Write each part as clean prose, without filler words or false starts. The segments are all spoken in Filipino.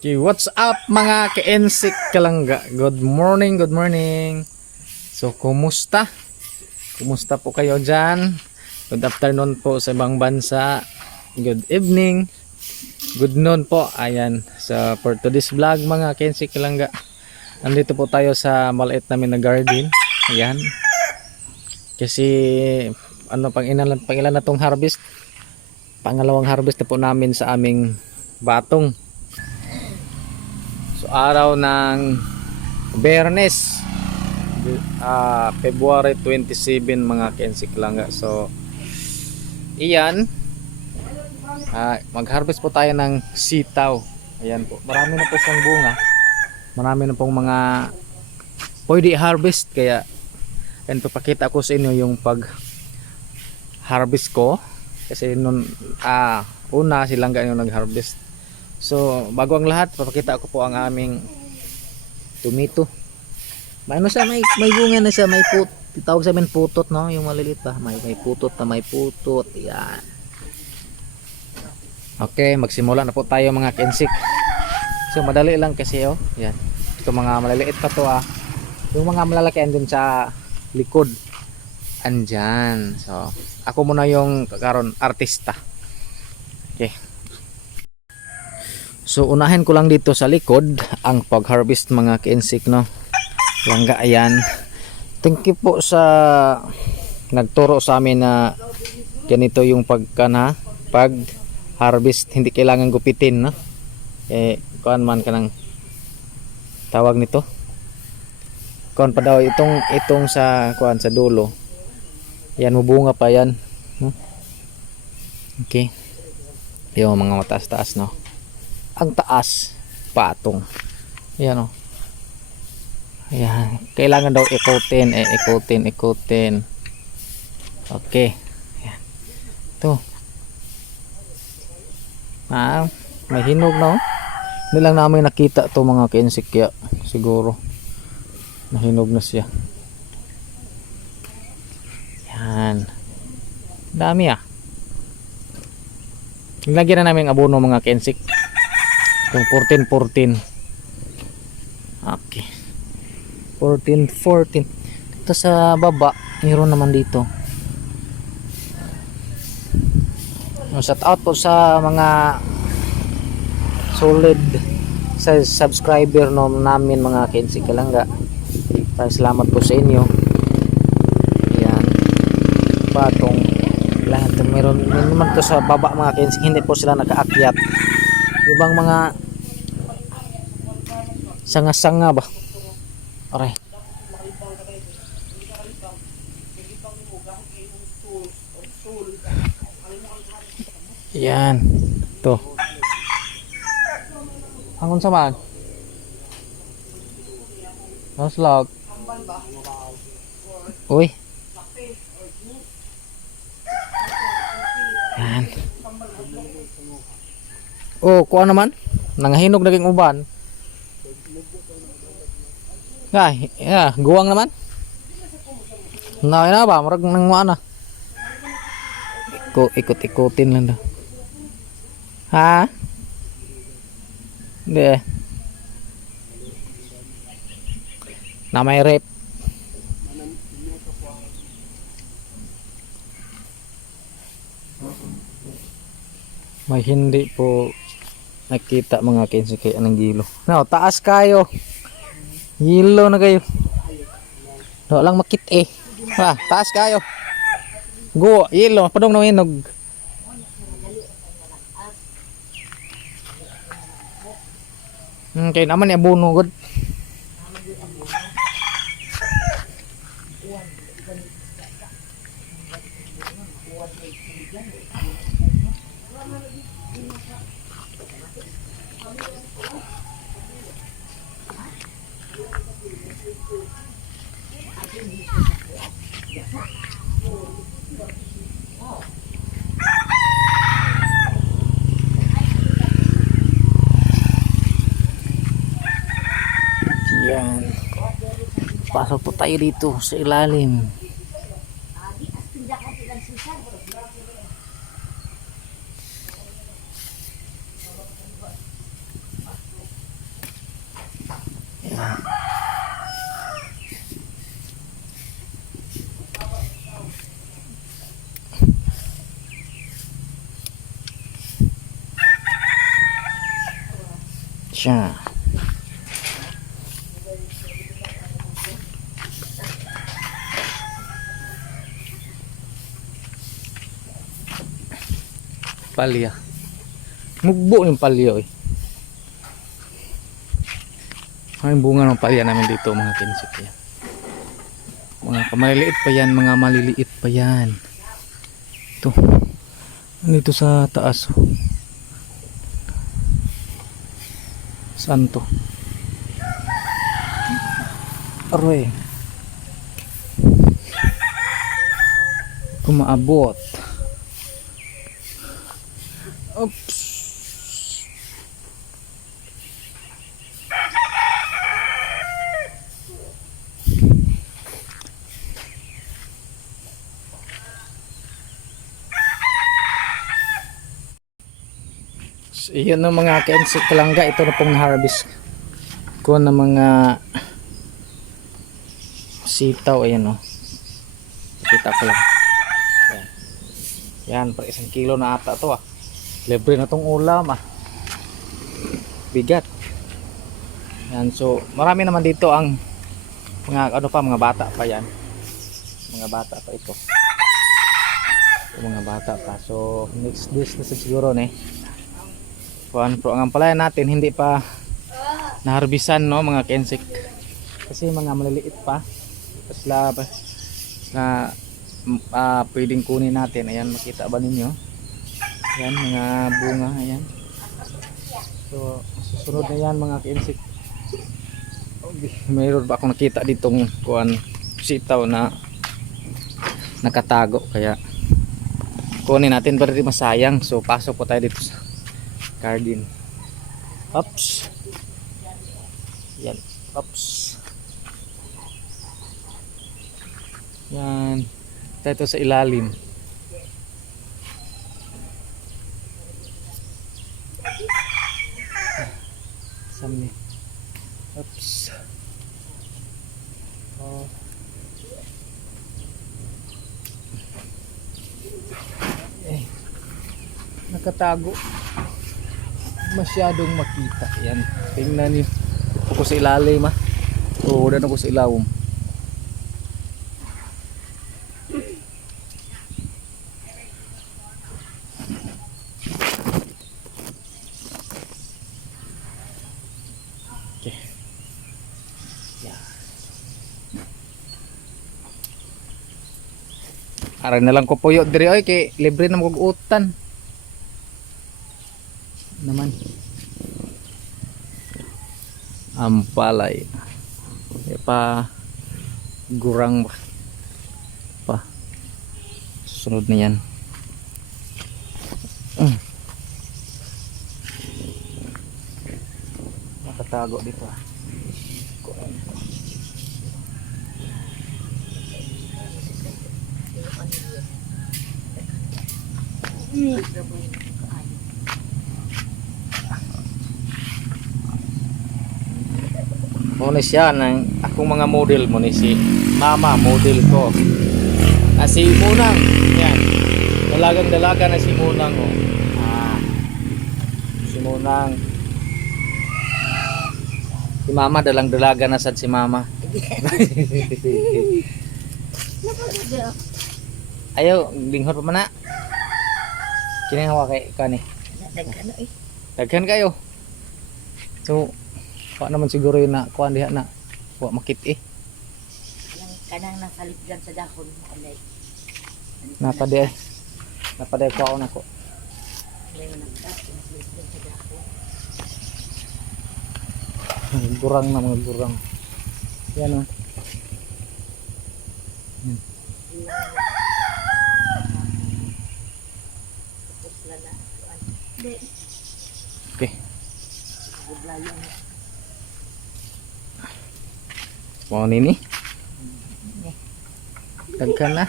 Okay, what's up mga ka-insik kalangga? Good morning, good morning. So, kumusta? Kumusta po kayo dyan? Good afternoon po sa ibang bansa. Good evening. Good noon po. Ayan. So, for today's vlog mga ka-insik kalangga, andito po tayo sa maliit namin na garden. Ayan. Kasi, pang ilan na tong harvest? Pangalawang harvest na po namin sa aming batong. So araw ng Biyernes, February 27 mga ka-insik kalangga. So iyan, mag-harvest po tayo ng sitaw. Ayan po, marami na po siyang bunga, marami na pong mga pwede harvest. Kaya yan, papakita ko sa inyo yung pag harvest ko. Kasi nun una silang ganyan nag-harvest. So bago ang lahat, papakita ko po ang aming tomato. May ano siya, may bunga na siya, may tawag sa amin putot, no? Yung maliliit pa, may putot na may putot. Yan. Okay, magsimula na po tayo mga ka-insik. So madali lang kasi yan. Ito mga maliliit pa to Yung mga malalaki andun sa likod. Andyan. So ako muna yung karon artista. Okay. So unahin ko lang dito sa likod ang pag-harvest mga ka-insik, no? Langga, ayan. Thank you po sa nagturo sa amin na ganito yung pag-harvest, hindi kailangan gupitin, no? Kuan man kanang tawag nito. Kuan pa daw itong sa kuan sa dulo. Yan, mubunga pa yan, no? Okay. Yung mga mataas-taas, no? Ang taas patong. Ayan o. Ayan. Kailangan daw ikutin. Ikutin. Okay. Ayan. Ito. May hinog na Hindi lang namin nakita to mga ka-insik, kaya siguro nahinog na siya. Ayan. Dami Lagyan na namin abono mga ka-insik. Yung 14. Okay. 14. Dito sa baba, mayroon naman dito. Shout out po sa mga solid sa subscriber namin mga ka-insik kalangga. Salamat po sa inyo. Yan. Batong lahat. Meron naman to sa baba mga ka-insik. Hindi po sila nakaakyat. Ibang mga sanga-sanga ba? Aray. Yan. Ito. Angon sa man? Naslag. Uy. Yan. Oh, kuha naman. Nangahinog naging uban. Guwang naman. Na ba? Marag nang mana. Ikot-ikutin lang daw. Ha? Hindi. Na may rep. May hindi po nakita mga ka-insik kaya ng gilo. No, taas kayo. Gilo na kayo. No lang makit taas kayo. Go, yelo, padong na hinog. Okay, naman ni abono god. Yan. Pasok po tayo dito sa ilalim. Siya. Palya. Mugbo yung palya eh. Ang bunga ng palya namin dito mga kinsik yan. Mga maliliit pa yan, mga maliliit pa yan. Ito. Nandito sa taas. Saan to? Aroy. Kumaabot. Oops. So, yun ang mga ka-insect langga. Ito na pong harvest ko ng mga sitaw. Ayan o. Kita ko lang. Ayan. Yan, per 1 kilo na ata to ah. Libre na tong ulam ah. Bigat. Yan, so marami naman dito ang mga ano pa, mga bata pa yan. Mga bata pa ito. Mga bata pa. So next days na siguro ne. Kuan pro ang palaya natin hindi pa naharbisan no mga kensik. Kasi mga maliliit pa. Tapos na pwedeng kunin natin. Ayan, makita ba ninyo? Ayan, mga bunga. Ayan. So susunod na yan mga kensik. Mayroon pa akong nakita ditong kuan sitaw na nakatago, kaya kunin natin para di masayang. So pasok po tayo dito sa garden. Oops. Yan. Oops. Yan. Tayo sa ilalim. Saan ni? Oops. Oh. Eh. Nakatago. Masyadong makita. Yan. Tingnan niyo. Ako sa ilalim ah. Oo, dan ako sa ilawom. Okay. Yan. Aray na lang ko puyo diri oy kay libre na magugutan. Naman ampalay pa gurang pa sunod na yan. Nakatago dito ah. Muna siya ng akong mga model mo ni si mama, model ko. Si Munang, yan. Dalagang-dalaga na si Munang oh. Si Munang. Si mama dalang-dalaga na sad si mama. Ayo, linghod pa man na. Kini hawa kay kani. Daghan kayo. So naman siguro yun na kuhan diha na wa makit eh. Kanang nasalipgan sa dahon mo alay. Napaday ko ako nako. Gurang na mga gurang. Yan oh. Okay. Mau nini? Daghan na.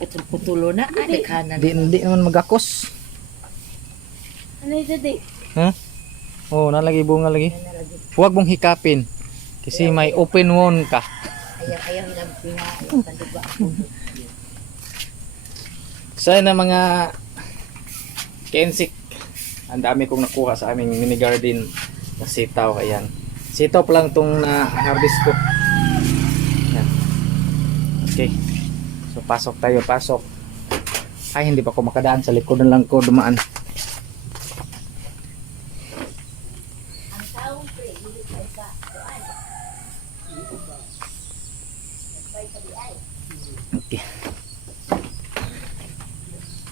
Putol-putulo na. Di naman magakos. Ano ito di? Ha? Oh, nalagi bunga lagi. Yan na lagi. Huwag mong hikapin. Kasi may open wound ka. Ayaw hilang pina. Ayaw kanduga. So yun na mga kensik. Ang dami kong nakuha sa aming mini garden na sitaw. Ayan. Sitaw pa lang itong na-harvest ko. Ayan. Okay. So pasok tayo, pasok. Ay, hindi pa ako makadaan. Sa likod na lang ko dumaan. Ang taong pre, hindi pa isa. Doan. Bay sa diay. Okay.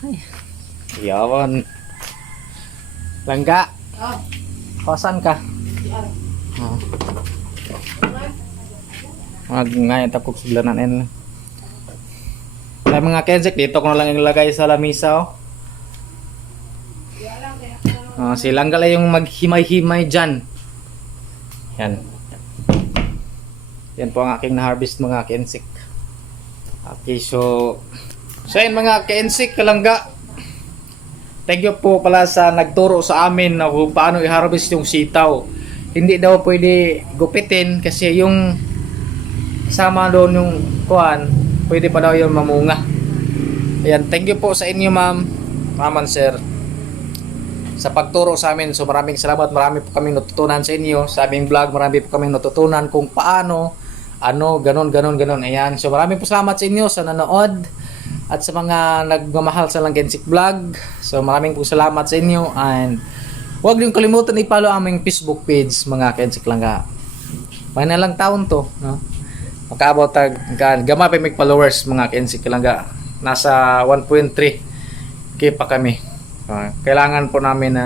Ay. Yawan. Langga. Oh. Kawasan ka? Oh. Ngayon tapos suglanan yan lang. Ay mga kensik, dito ko na lang ilagay sa lamisa. Si Langga lang yung maghimay-himay dyan. Yan. Yan po ang aking na-harvest mga kensik. Okay, so yun mga kensik, Kalangga. Thank you po pala sa nagturo sa amin na kung paano i-harvest yung sitaw. Hindi daw pwede gupitin kasi yung kasama doon yung kuhan, pwede pa daw yung mamunga. Ayan, thank you po sa inyo ma'am and sir sa pagturo sa amin. So maraming salamat, marami po kaming natutunan sa inyo sa aming vlog, marami po kaming natutunan kung paano, ganon. Ayan, so maraming po salamat sa inyo sa nanood at sa mga nagmamahal sa Kensik Vlog. So maraming po salamat sa inyo and huwag niyong kalimutan i-follow aming Facebook page mga Kensik Langga. May na lang taon to, no? Makaabot gamay pa may followers mga Kensik Langga. Nasa 1.3k pa kami. Kailangan po namin na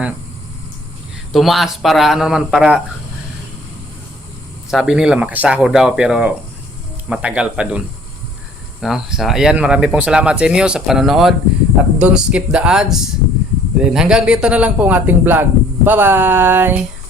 tumaas para para sabi nila makasahod daw pero matagal pa dun. No? So ayan, marami pong salamat sa inyo sa panonood at don't skip the ads. Then hanggang dito na lang po ang ating vlog. Bye-bye!